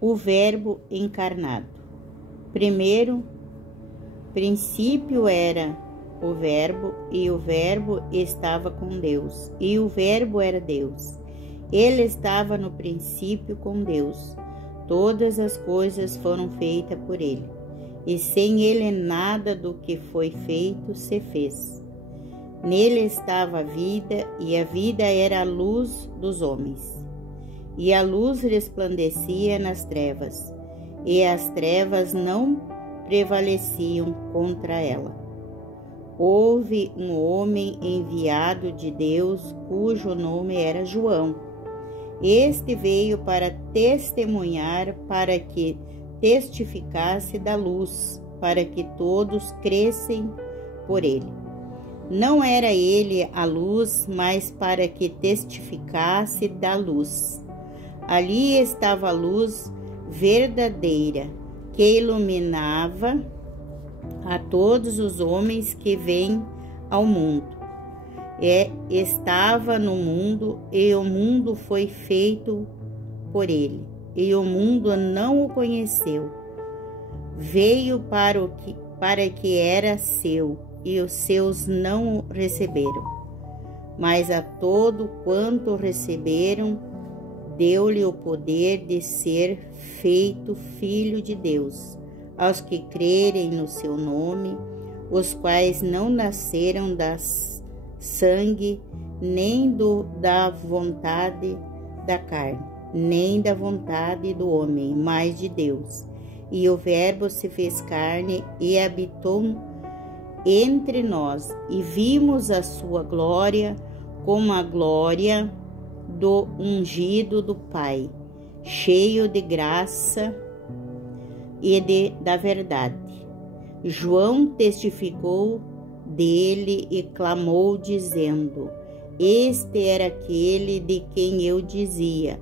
O Verbo encarnado. Primeiro princípio era o Verbo, e o Verbo estava com Deus, e o Verbo era Deus. Ele estava no princípio com Deus. Todas as coisas foram feitas por ele, e sem ele nada do que foi feito se fez. Nele estava a vida, e a vida era a luz dos homens. E a luz resplandecia nas trevas, e as trevas não prevaleciam contra ela. Houve um homem enviado de Deus, cujo nome era João. Este veio para testemunhar, para que testificasse da luz, para que todos crescem por ele. Não era ele a luz, mas para que testificasse da luz. Ali estava a luz verdadeira, que iluminava a todos os homens que vêm ao mundo. Estava no mundo, e o mundo foi feito por ele, e o mundo não o conheceu. Veio para que era seu, e os seus não o receberam. Mas a todo quanto receberam, deu-lhe o poder de ser feito filho de Deus, aos que crerem no seu nome, os quais não nasceram da sangue, nem da vontade da carne, nem da vontade do homem, mas de Deus. E o Verbo se fez carne e habitou entre nós, e vimos a sua glória, como a glória do ungido do Pai, cheio de graça e da verdade. João testificou dele e clamou, dizendo: Este era aquele de quem eu dizia: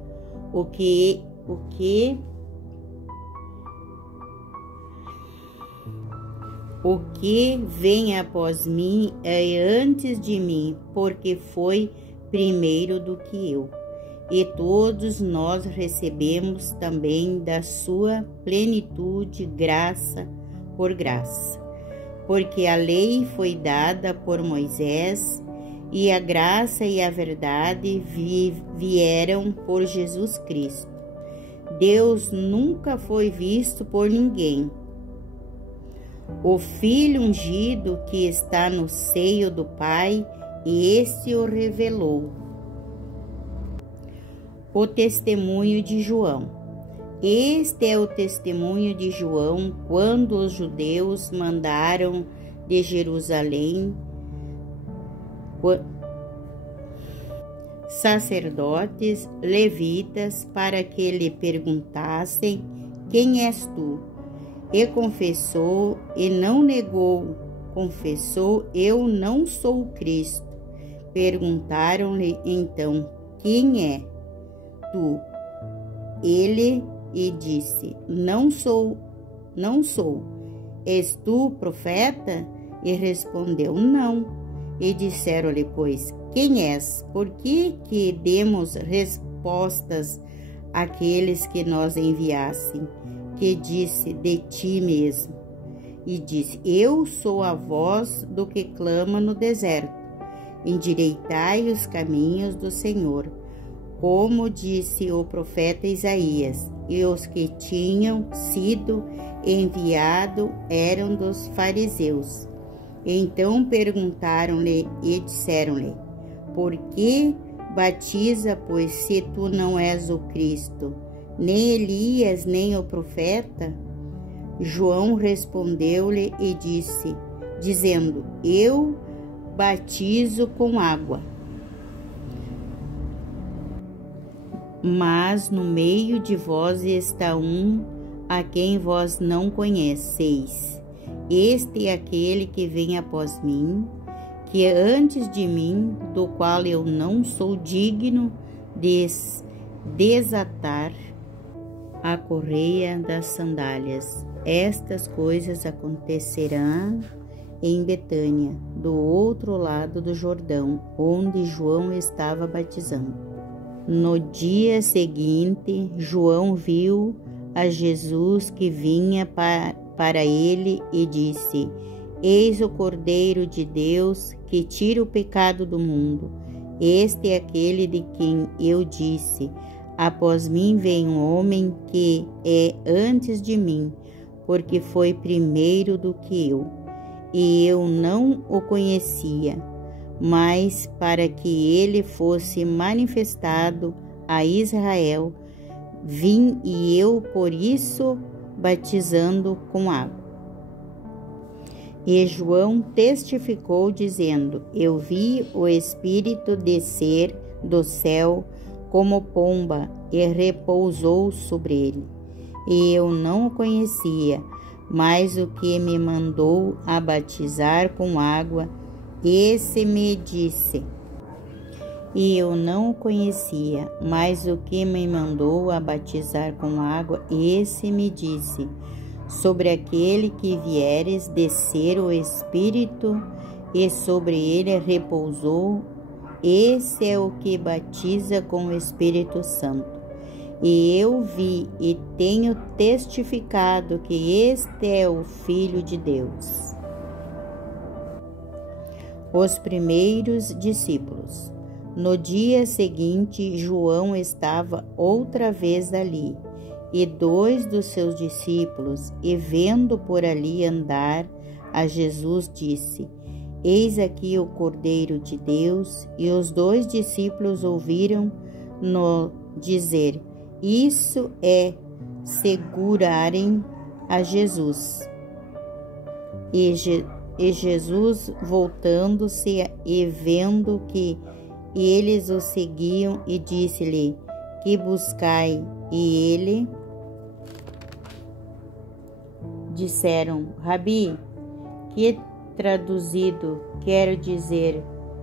o que vem após mim é antes de mim, porque foi primeiro do que eu. E todos nós recebemos também da sua plenitude graça por graça. Porque a lei foi dada por Moisés, e a graça e a verdade vieram por Jesus Cristo. Deus nunca foi visto por ninguém. O Filho ungido que está no seio do Pai, e este o revelou. O testemunho de João. Este é o testemunho de João quando os judeus mandaram de Jerusalém sacerdotes levitas para que lhe perguntassem: Quem és tu? E confessou e não negou. Confessou: Eu não sou o Cristo. Perguntaram-lhe então: Quem é tu? Ele e disse: Não sou. És tu profeta? E respondeu: Não. E disseram-lhe, pois: Quem és? Por que demos respostas àqueles que nos enviassem? Que disse de ti mesmo. E disse: Eu sou a voz do que clama no deserto: Endireitai os caminhos do Senhor. Como disse o profeta Isaías. E os que tinham sido enviados eram dos fariseus. Então perguntaram-lhe e disseram-lhe: Por que batiza, pois, se tu não és o Cristo, nem Elias, nem o profeta? João respondeu-lhe e dizendo: Eu batizo com água. Mas no meio de vós está um a quem vós não conheceis. Este é aquele que vem após mim, que é antes de mim, do qual eu não sou digno de desatar a correia das sandálias. Estas coisas acontecerão em Betânia, do outro lado do Jordão, onde João estava batizando. No dia seguinte, João viu a Jesus que vinha para ele e disse: Eis o Cordeiro de Deus que tira o pecado do mundo. Este é aquele de quem eu disse: após mim vem um homem que é antes de mim, porque foi primeiro do que eu. E eu não o conhecia, mas para que ele fosse manifestado a Israel, vim e eu por isso batizando com água. E João testificou dizendo: Eu vi o Espírito descer do céu como pomba e repousou sobre ele. E eu não o conhecia, mas o que me mandou a batizar com água, esse me disse. E eu não o conhecia, mas o que me mandou a batizar com água, esse me disse: sobre aquele que vieres descer o Espírito, e sobre ele repousou, esse é o que batiza com o Espírito Santo. E eu vi e tenho testificado que este é o Filho de Deus. Os primeiros discípulos. No dia seguinte, João estava outra vez ali, e 2 dos seus discípulos, e vendo por ali andar a Jesus, disse: Eis aqui o Cordeiro de Deus. E os 2 discípulos ouviram-no dizer: Isso é segurarem a Jesus. E Jesus, voltando-se e vendo que eles o seguiam, e disse-lhe: Que buscai? E ele disseram: Rabi, que traduzido quer dizer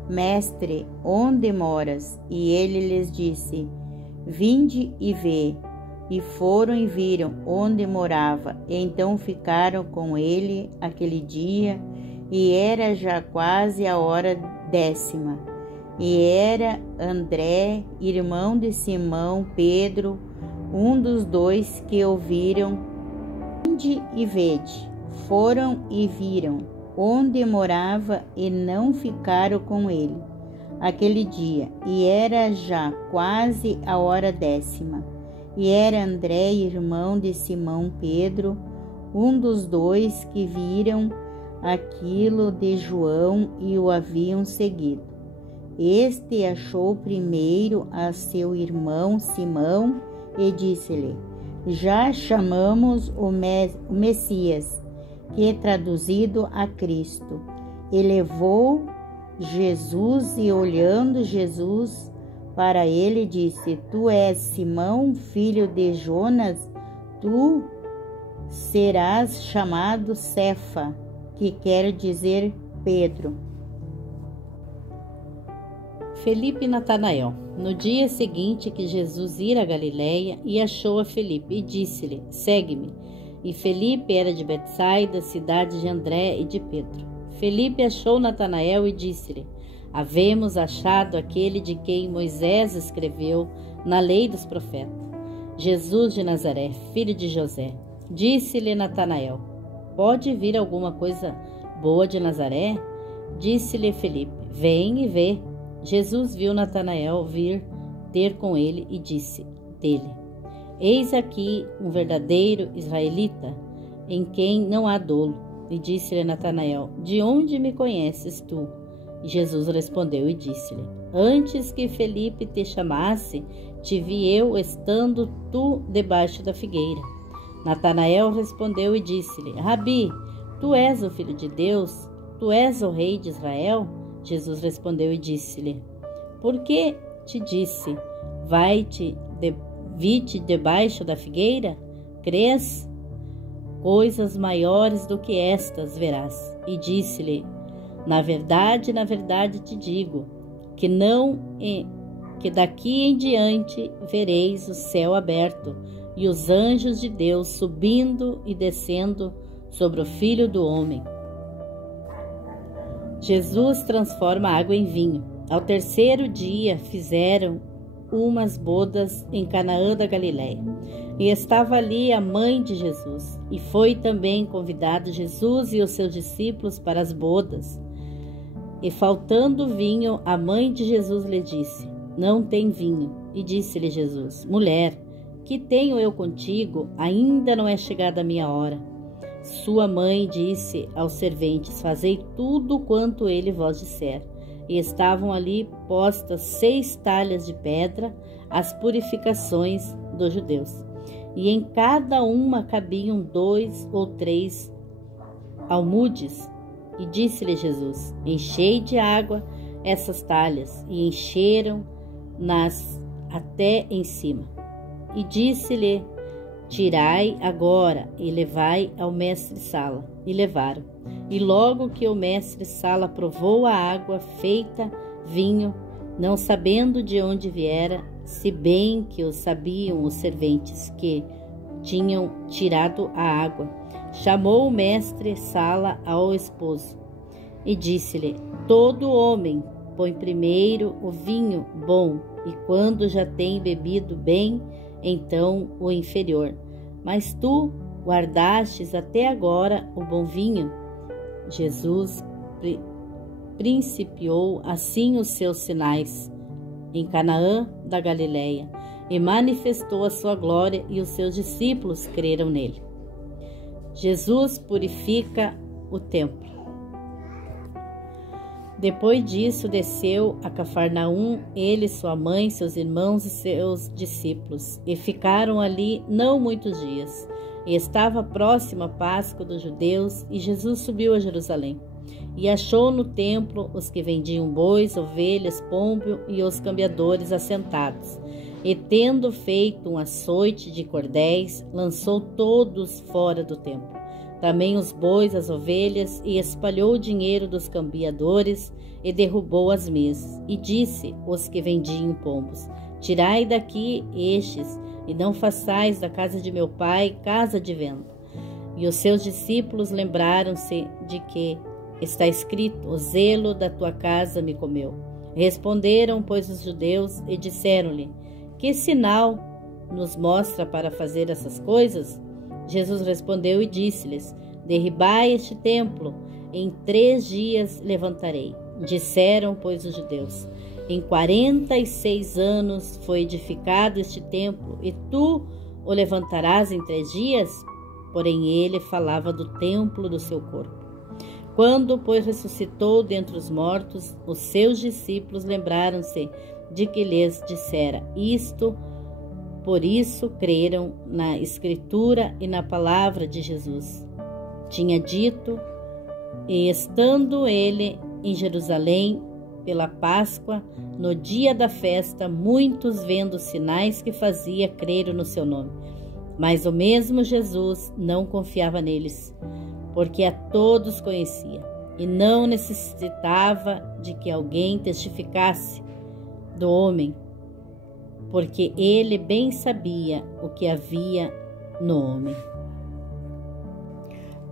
Mestre, onde moras? E ele lhes disse: Vinde e vê. E foram e viram onde morava. Então ficaram com ele aquele dia, e era já quase a hora 10ª. E era André, irmão de Simão Pedro, um dos 2 que ouviram: Vinde e vede. Foram e viram onde morava, e não ficaram com ele aquele dia. E era já quase a hora 10ª. E era André, irmão de Simão Pedro, um dos 2 que viram aquilo de João e o haviam seguido. Este achou primeiro a seu irmão Simão e disse-lhe: Já chamamos o Messias, que é traduzido a Cristo. E levou Jesus, e olhando Jesus para ele, disse: Tu és Simão, filho de Jonas, tu serás chamado Cefa, que quer dizer Pedro. Felipe e Natanael. No dia seguinte que Jesus ira a Galiléia, e achou a Felipe, e disse-lhe: Segue-me. E Felipe era de Betsaida, cidade de André e de Pedro. Felipe achou Natanael e disse-lhe: Havemos achado aquele de quem Moisés escreveu na lei dos profetas, Jesus de Nazaré, filho de José. Disse-lhe Natanael: Pode vir alguma coisa boa de Nazaré? Disse-lhe Felipe: Vem e vê. Jesus viu Natanael vir ter com ele e disse dele: Eis aqui um verdadeiro israelita, em quem não há dolo. E disse-lhe Natanael: De onde me conheces tu? E Jesus respondeu e disse-lhe: Antes que Felipe te chamasse, te vi eu estando tu debaixo da figueira. Natanael respondeu e disse-lhe: Rabi, tu és o Filho de Deus? Tu és o Rei de Israel? Jesus respondeu e disse-lhe: Por que te disse, vi-te debaixo da figueira? Crês? Coisas maiores do que estas verás. E disse-lhe: na verdade te digo, que daqui em diante vereis o céu aberto e os anjos de Deus subindo e descendo sobre o Filho do Homem. Jesus transforma a água em vinho. Ao 3º dia fizeram umas bodas em Canaã da Galiléia. E estava ali a mãe de Jesus, e foi também convidado Jesus e os seus discípulos para as bodas. E faltando vinho, a mãe de Jesus lhe disse: não tem vinho. E disse-lhe Jesus: mulher, que tenho eu contigo? Ainda não é chegada a minha hora. Sua mãe disse aos serventes: fazei tudo quanto ele vos disser. E estavam ali postas 6 talhas de pedra, as purificações dos judeus. E em cada uma cabiam 2 ou 3 almudes. E disse-lhe Jesus: enchei de água essas talhas. E encheram-nas até em cima. E disse-lhe: tirai agora e levai ao mestre-sala. E levaram. E logo que o mestre-sala provou a água feita vinho, não sabendo de onde viera, se bem que o sabiam os serventes que tinham tirado a água, chamou o mestre-sala ao esposo e disse-lhe: todo homem põe primeiro o vinho bom, e quando já tem bebido bem, então o inferior. Mas tu guardastes até agora o bom vinho. Jesus principiou assim os seus sinais em Canaã da Galileia e manifestou a sua glória, e os seus discípulos creram nele. Jesus purifica o templo. Depois disso, desceu a Cafarnaum, ele, sua mãe, seus irmãos e seus discípulos, e ficaram ali não muitos dias. E estava próxima a Páscoa dos judeus, e Jesus subiu a Jerusalém. E achou no templo os que vendiam bois, ovelhas, pombo e os cambiadores assentados. E tendo feito um açoite de cordéis, lançou todos fora do templo, também os bois, as ovelhas, e espalhou o dinheiro dos cambiadores, e derrubou as mesas. E disse aos que vendiam pombos: tirai daqui estes, e não façais da casa de meu pai casa de venda. E os seus discípulos lembraram-se de que está escrito: o zelo da tua casa me comeu. Responderam, pois, os judeus e disseram-lhe: que sinal nos mostra para fazer essas coisas? Jesus respondeu e disse-lhes: derribai este templo, em 3 dias levantarei. Disseram, pois, os judeus: em 46 anos foi edificado este templo, e tu o levantarás em 3 dias? Porém ele falava do templo do seu corpo. Quando, pois, ressuscitou dentre os mortos, os seus discípulos lembraram-se de que lhes dissera isto. Por isso creram na Escritura e na palavra de Jesus. Tinha dito: e estando ele em Jerusalém pela Páscoa, no dia da festa, muitos, vendo os sinais que fazia, creram no seu nome. Mas o mesmo Jesus não confiava neles, porque a todos conhecia, e não necessitava de que alguém testificasse do homem, porque ele bem sabia o que havia no homem.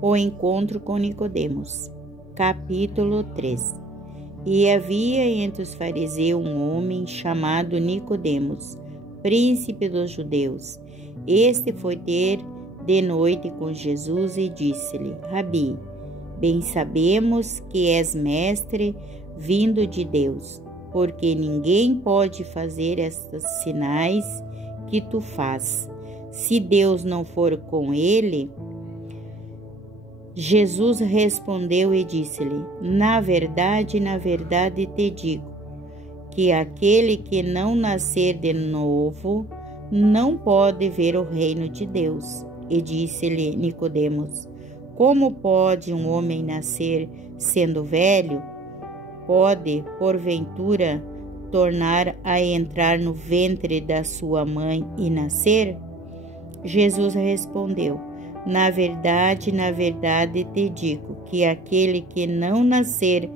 O encontro com Nicodemos. Capítulo 3. E havia entre os fariseus um homem chamado Nicodemos, príncipe dos judeus. Este foi ter de noite com Jesus e disse-lhe: Rabi, bem sabemos que és mestre vindo de Deus, porque ninguém pode fazer estes sinais que tu fazes, se Deus não for com ele. Jesus respondeu e disse-lhe: na verdade te digo, que aquele que não nascer de novo não pode ver o reino de Deus. E disse-lhe Nicodemos: como pode um homem nascer sendo velho? Pode, porventura, tornar a entrar no ventre da sua mãe e nascer? Jesus respondeu: na verdade te digo, que aquele que não nascer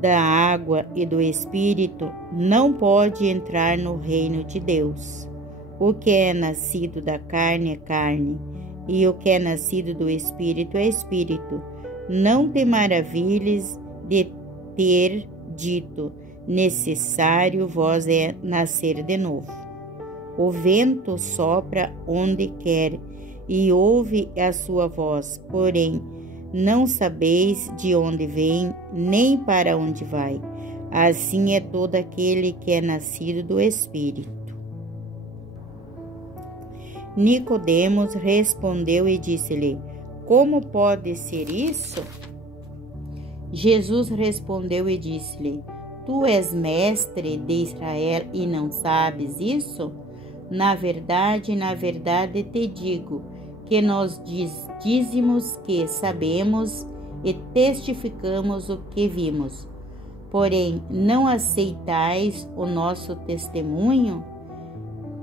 da água e do Espírito não pode entrar no reino de Deus. O que é nascido da carne é carne, e o que é nascido do Espírito é Espírito. Não te maravilhes de ter dito: necessário vos é nascer de novo. O vento sopra onde quer e ouve a sua voz, porém não sabeis de onde vem, nem para onde vai. Assim é todo aquele que é nascido do Espírito. Nicodemos respondeu e disse-lhe: Como pode ser isso? Jesus respondeu e disse-lhe: Tu és mestre de Israel e não sabes isso? Na verdade, te digo que nós dizemos que sabemos e testificamos o que vimos. Porém, não aceitais o nosso testemunho?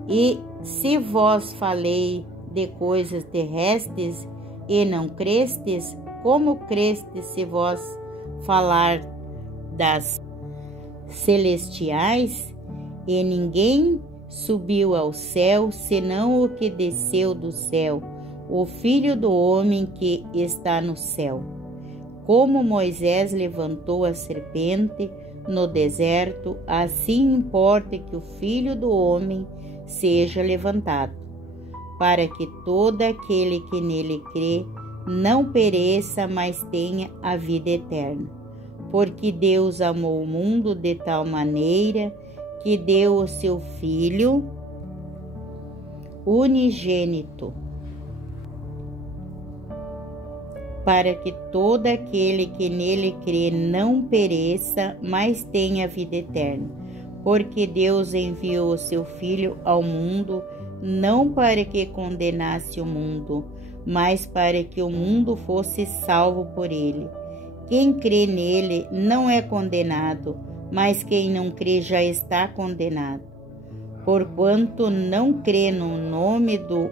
E se vós falei de coisas terrestres e não crestes, como crestes se vós falar das celestiais? E ninguém subiu ao céu, senão o que desceu do céu, o Filho do homem que está no céu. Como Moisés levantou a serpente no deserto, assim importa que o Filho do homem seja levantado, para que todo aquele que nele crê não pereça, mas tenha a vida eterna. Porque Deus amou o mundo de tal maneira que deu o seu Filho unigênito, para que todo aquele que nele crê não pereça, mas tenha vida eterna. Porque Deus enviou o seu Filho ao mundo, não para que condenasse o mundo, mas para que o mundo fosse salvo por ele. Quem crê nele não é condenado, mas quem não crê já está condenado, porquanto não crê no nome do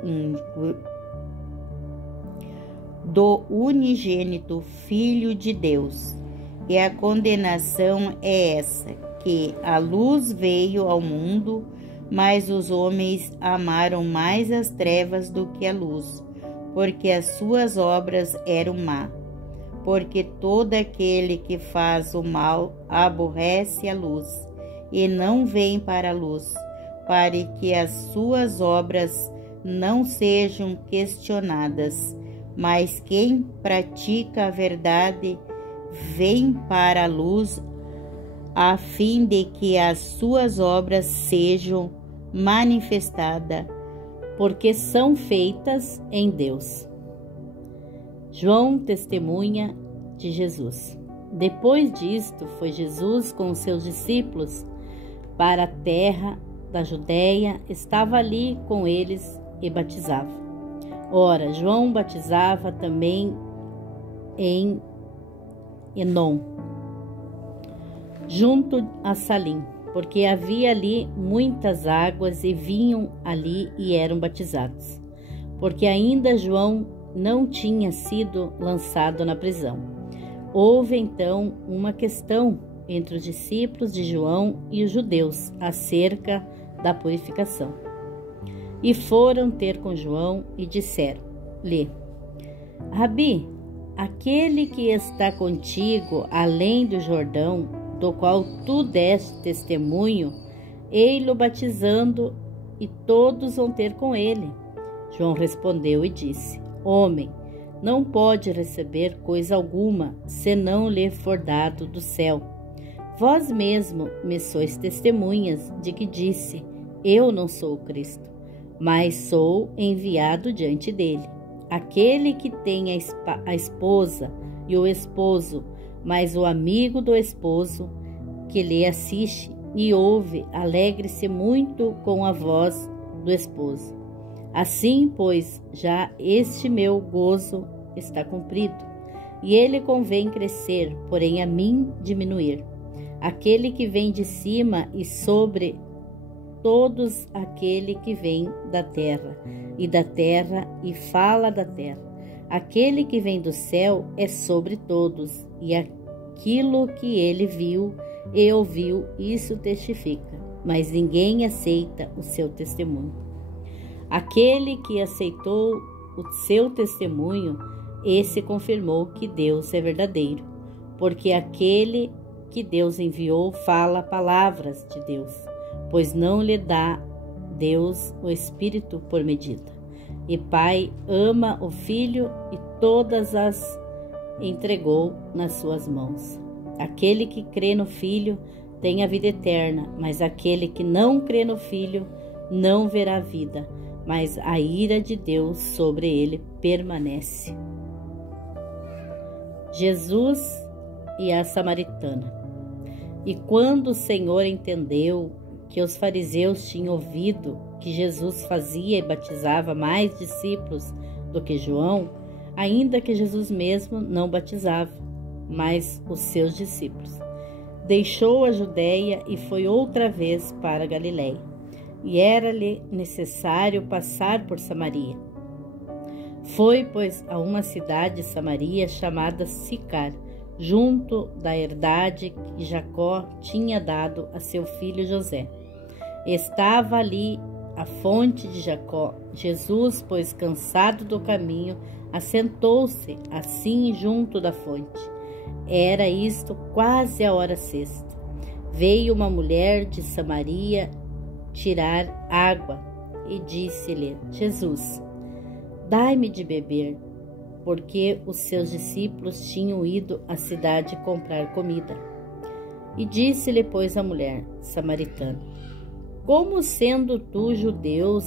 unigênito Filho de Deus. E a condenação é essa, que a luz veio ao mundo, mas os homens amaram mais as trevas do que a luz, porque as suas obras eram más. Porque todo aquele que faz o mal aborrece a luz, e não vem para a luz, para que as suas obras não sejam questionadas. Mas quem pratica a verdade vem para a luz, a fim de que as suas obras sejam manifestadas, porque são feitas em Deus. João testemunha de Jesus. Depois disto, foi Jesus com os seus discípulos para a terra da Judéia, estava ali com eles e batizava. Ora, João batizava também em Enom, junto a Salim, porque havia ali muitas águas e vinham ali e eram batizados, porque ainda João não tinha sido lançado na prisão. Houve então uma questão entre os discípulos de João e os judeus acerca da purificação. E foram ter com João e disseram-lhe: Rabi, aquele que está contigo além do Jordão, do qual tu deste testemunho, ei-lo batizando, e todos vão ter com ele. João respondeu e disse: Homem, não pode receber coisa alguma, senão lhe for dado do céu. Vós mesmo me sois testemunhas de que disse: Eu não sou o Cristo, mas sou enviado diante dele. Aquele que tem a esposa e o esposo, mas o amigo do esposo, que lhe assiste e ouve, alegre-se muito com a voz do esposo. Assim, pois, já este meu gozo está cumprido, e ele convém crescer, porém a mim diminuir. Aquele que vem de cima e sobre todos aquele que vem da terra e fala da terra. Aquele que vem do céu é sobre todos, e aquilo que ele viu e ouviu, isso testifica, mas ninguém aceita o seu testemunho. Aquele que aceitou o seu testemunho, esse confirmou que Deus é verdadeiro, porque aquele que Deus enviou fala palavras de Deus, pois não lhe dá Deus o Espírito por medida. E Pai ama o Filho e todas as entregou nas suas mãos. Aquele que crê no Filho tem a vida eterna, mas aquele que não crê no Filho não verá a vida, mas a ira de Deus sobre ele permanece. Jesus e a Samaritana. E quando o Senhor entendeu que os fariseus tinham ouvido que Jesus fazia e batizava mais discípulos do que João, ainda que Jesus mesmo não batizava, mas os seus discípulos, deixou a Judeia e foi outra vez para a Galiléia. E era-lhe necessário passar por Samaria. Foi, pois, a uma cidade de Samaria chamada Sicar, junto da herdade que Jacó tinha dado a seu filho José. Estava ali a fonte de Jacó. Jesus, pois, cansado do caminho, assentou-se assim junto da fonte. Era isto quase a hora sexta. Veio uma mulher de Samaria tirar água e disse-lhe: Jesus, dai-me de beber, porque os seus discípulos tinham ido à cidade comprar comida. E disse-lhe, pois, a mulher samaritana: como sendo tu judeu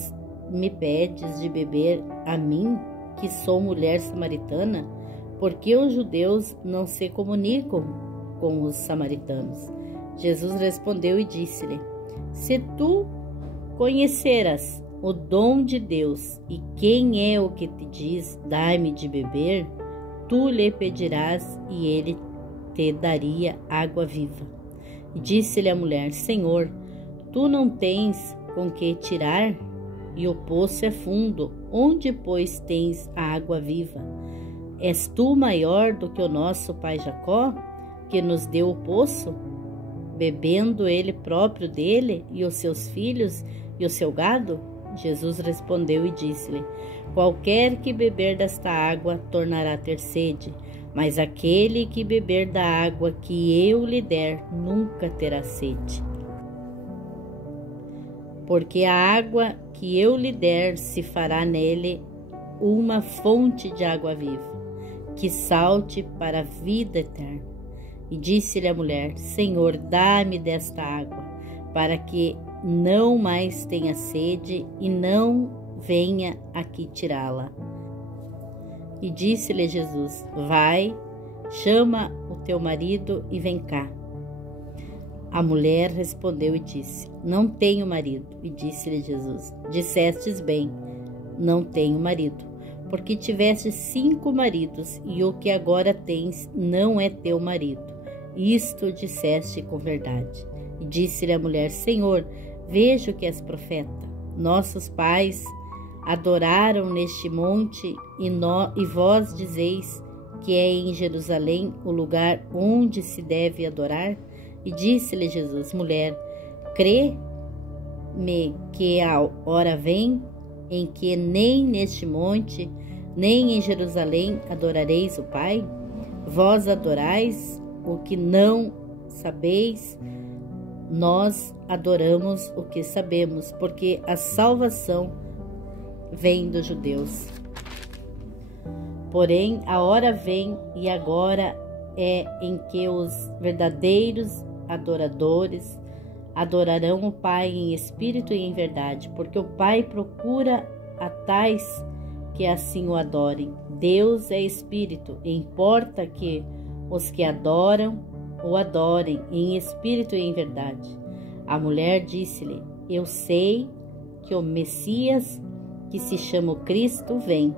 me pedes de beber a mim, que sou mulher samaritana? Porque os judeus não se comunicam com os samaritanos. Jesus respondeu e disse-lhe: se tu conheceras o dom de Deus e quem é o que te diz, dai-me de beber, tu lhe pedirás e ele te daria água viva. E disse-lhe a mulher: Senhor, tu não tens com que tirar, e o poço é fundo. Onde, pois, tens a água viva? És tu maior do que o nosso pai Jacó, que nos deu o poço, bebendo ele próprio dele, e os seus filhos e o seu gado? Jesus respondeu e disse-lhe: qualquer que beber desta água tornará a ter sede, mas aquele que beber da água que eu lhe der nunca terá sede. Porque a água que eu lhe der se fará nele uma fonte de água viva, que salte para a vida eterna. E disse-lhe a mulher: Senhor, dá-me desta água, para que não mais tenha sede e não venha aqui tirá-la. E disse-lhe Jesus: vai, chama o teu marido e vem cá. A mulher respondeu e disse: não tenho marido. E disse-lhe Jesus: dissestes bem, não tenho marido, porque tiveste 5 maridos, e o que agora tens não é teu marido. Isto disseste com verdade. E disse-lhe a mulher: Senhor, vejo que és profeta. Nossos pais adoraram neste monte, e vós dizeis que é em Jerusalém o lugar onde se deve adorar? E disse-lhe Jesus: mulher, crê-me que a hora vem em que nem neste monte, nem em Jerusalém adorareis o Pai? Vós adorais o que não sabeis, nós adoramos o que sabemos, porque a salvação vem dos judeus. Porém, a hora vem e agora é em que os verdadeiros adoradores adorarão o Pai em espírito e em verdade, porque o Pai procura a tais que assim o adorem. Deus é espírito, e importa que os que adoram o adorem em espírito e em verdade. A mulher disse-lhe: eu sei que o Messias, que se chama Cristo, vem.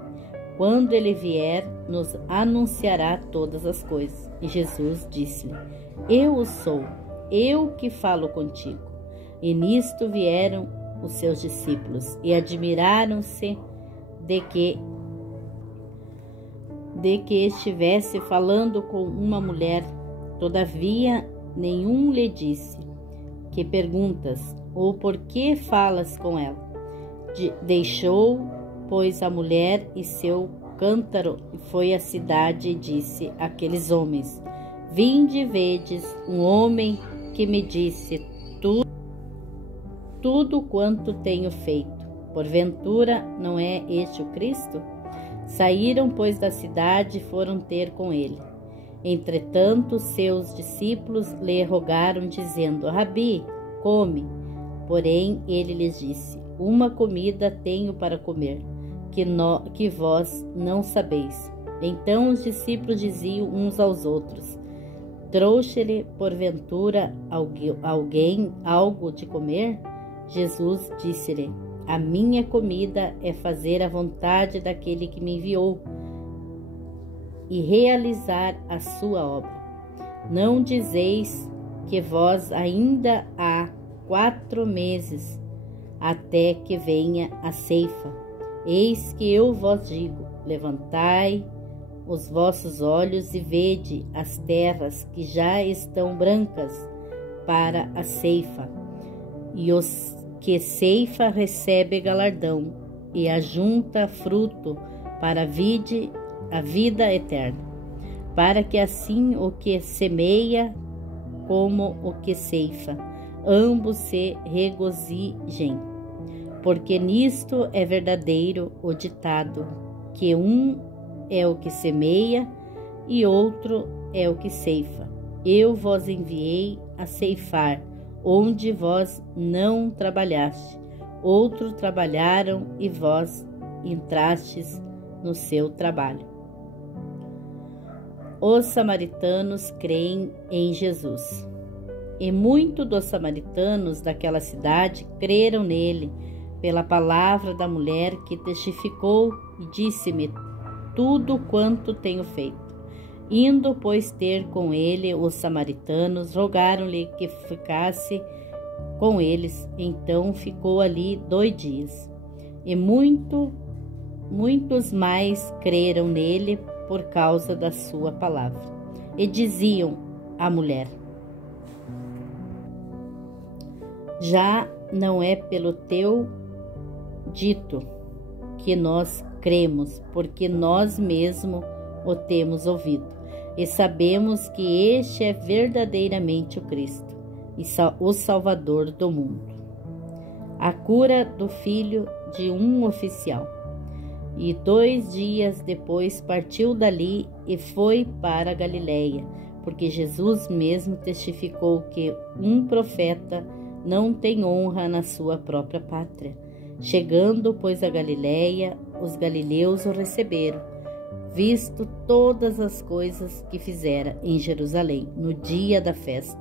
Quando ele vier, nos anunciará todas as coisas. E Jesus disse-lhe: eu o sou, eu que falo contigo. E nisto vieram os seus discípulos e admiraram-se de que estivesse falando com uma mulher. Todavia nenhum lhe disse: que perguntas, ou por que falas com ela? Deixou, pois, a mulher e seu cântaro, e foi à cidade e disse àqueles homens: vinde e vedes um homem que me disse tudo quanto tenho feito. Porventura, não é este o Cristo? Saíram, pois, da cidade e foram ter com ele. Entretanto, seus discípulos lhe rogaram, dizendo: Rabi, come. Porém, ele lhes disse: Uma comida tenho para comer, que vós não sabeis. Então os discípulos diziam uns aos outros: Trouxe-lhe, porventura, alguém algo de comer? Jesus disse-lhe: A minha comida é fazer a vontade daquele que me enviou e realizar a sua obra. Não dizeis que vós ainda há 4 meses até que venha a ceifa? Eis que eu vos digo: levantai os vossos olhos e vede as terras que já estão brancas para a ceifa, e os que ceifa recebe galardão, e ajunta fruto para a vida eterna, para que assim o que semeia como o que ceifa, ambos se regozijem. Porque nisto é verdadeiro o ditado, que um é o que semeia e outro é o que ceifa. Eu vos enviei a ceifar, onde vós não trabalhaste. Outros trabalharam e vós entrastes no seu trabalho. Os samaritanos creem em Jesus. E muitos dos samaritanos daquela cidade creram nele, pela palavra da mulher que testificou e disse-me tudo quanto tenho feito. Indo, pois, ter com ele os samaritanos, rogaram-lhe que ficasse com eles. Então ficou ali 2 dias. E muitos mais creram nele por causa da sua palavra. E diziam à mulher: Já não é pelo teu dito que nós cremos, porque nós mesmos o temos ouvido, e sabemos que este é verdadeiramente o Cristo, e o Salvador do mundo. A cura do filho de um oficial. E 2 dias depois partiu dali e foi para a Galileia, porque Jesus mesmo testificou que um profeta não tem honra na sua própria pátria. Chegando, pois, a Galileia, os galileus o receberam, visto todas as coisas que fizera em Jerusalém no dia da festa,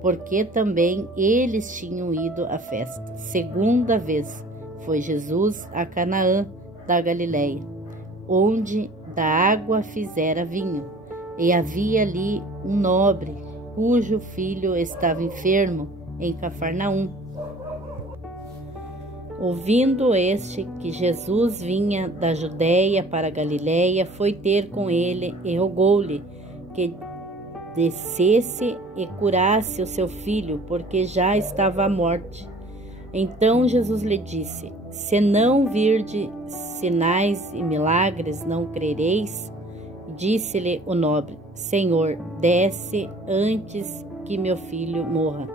porque também eles tinham ido à festa. 2ª vez foi Jesus a Canaã da Galileia, onde da água fizera vinho, e havia ali um nobre, cujo filho estava enfermo em Cafarnaum. Ouvindo este que Jesus vinha da Judéia para a Galileia, foi ter com ele e rogou-lhe que descesse e curasse o seu filho, porque já estava à morte. Então Jesus lhe disse: Se não virdes sinais e milagres, não crereis? Disse-lhe o nobre: Senhor, desce antes que meu filho morra.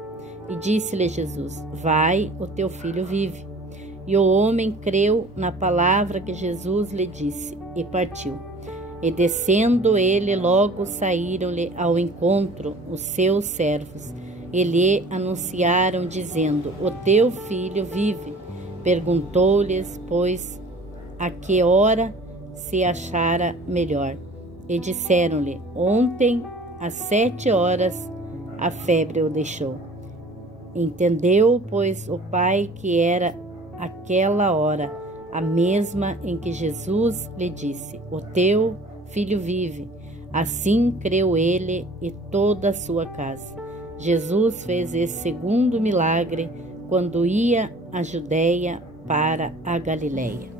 E disse-lhe Jesus: Vai, o teu filho vive. E o homem creu na palavra que Jesus lhe disse, e partiu. E descendo ele, logo saíram-lhe ao encontro os seus servos, e lhe anunciaram, dizendo: O teu filho vive. Perguntou-lhes, pois, a que hora se achara melhor. E disseram-lhe: Ontem, às 7 horas, a febre o deixou. Entendeu, pois, o pai que era aquela hora, a mesma em que Jesus lhe disse: O teu filho vive. Assim creu ele e toda a sua casa. Jesus fez esse 2º milagre quando ia à Judéia para a Galileia.